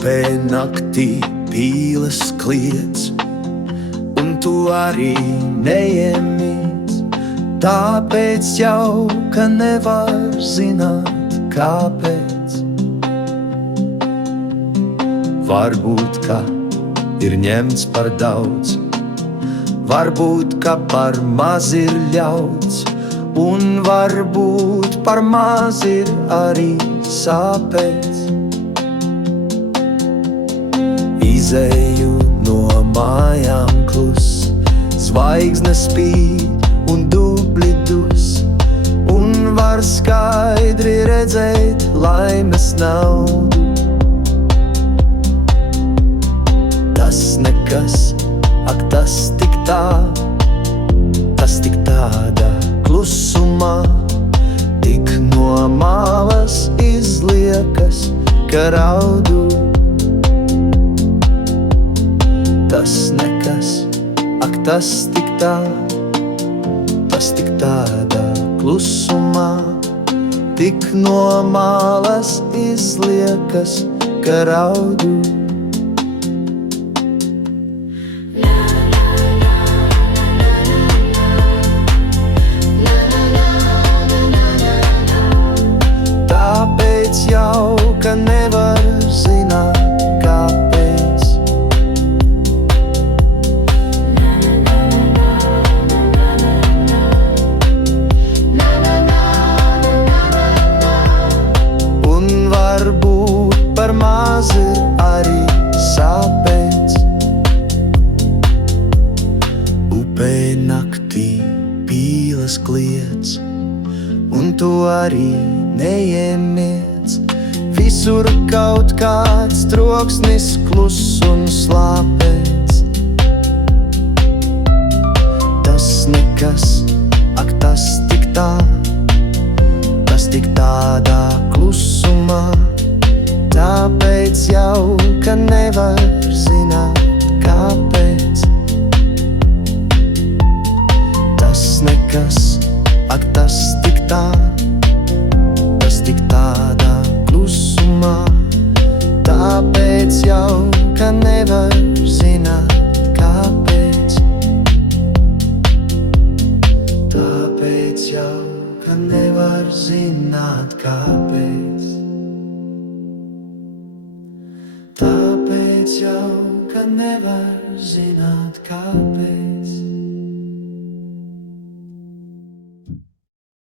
Upē naktī pīles kliedz, un tu arī neiemīc. Tāpēc jau, ka nevar zināt, kāpēc. Varbūt, ka ir ņemts par daudz, varbūt, ka par maz ir ļauts, un varbūt par maz ir arī sāpēc. Izēju no mājām klus, zvaigznes spīd un dubļi dus, un var skaidri redzēt laimes naudu. Tas nekas, ak tas tik tā, tas tik tādā klusumā, tik no malas izliekas, ka raudu. Tas nekas, ak tas tik tā, tas tik tādā klusumā, tik no malas izliekas, ka raudu. Tāpēc jau, ka nevar zināt, kāpēc. Un varbūt par maz ir arī sāpēc. Upē naktī pīles kliedz, un tu arī neiemiec. Visur kaut kāds troksnis klus un slāpēc. Tas nekas, ak tas tik tā, tas tik tādā klusumā. Tāpēc jau, ka nevar zināt, kāpēc. Tas nekas, ak tas tik tā, tas tik tādā klusumā. Tāpēc jau, ka nevar zināt, kāpēc. Tāpēc jau, ka nevar zināt, kāpēc. Tāpēc jau, ka nevar zināt, kāpēc.